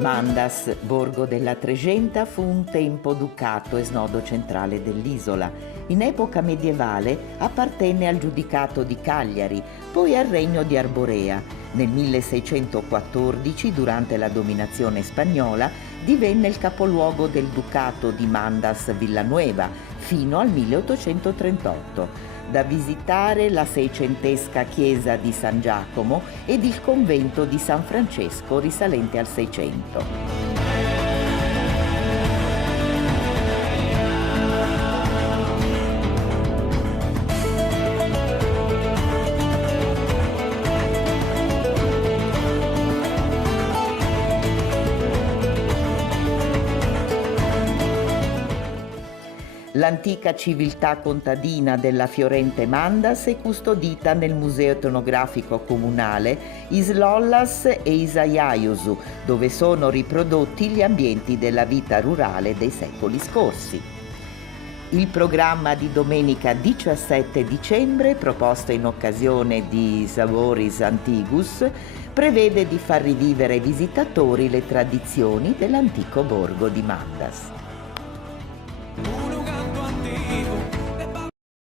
Mandas, borgo della Tregenta, fu un tempo ducato e snodo centrale dell'isola. In epoca medievale appartenne al giudicato di Cagliari, poi al regno di Arborea. Nel 1614, durante la dominazione spagnola, divenne il capoluogo del ducato di Mandas Villanueva fino al 1838. Da visitare la seicentesca chiesa di San Giacomo ed il convento di San Francesco risalente al Seicento. L'antica civiltà contadina della fiorente Mandas è custodita nel Museo etnografico comunale Islollas e Isaiaiusu, dove sono riprodotti gli ambienti della vita rurale dei secoli scorsi. Il programma di domenica 17 dicembre, proposto in occasione di Saboris Antigus, prevede di far rivivere ai visitatori le tradizioni dell'antico borgo di Mandas.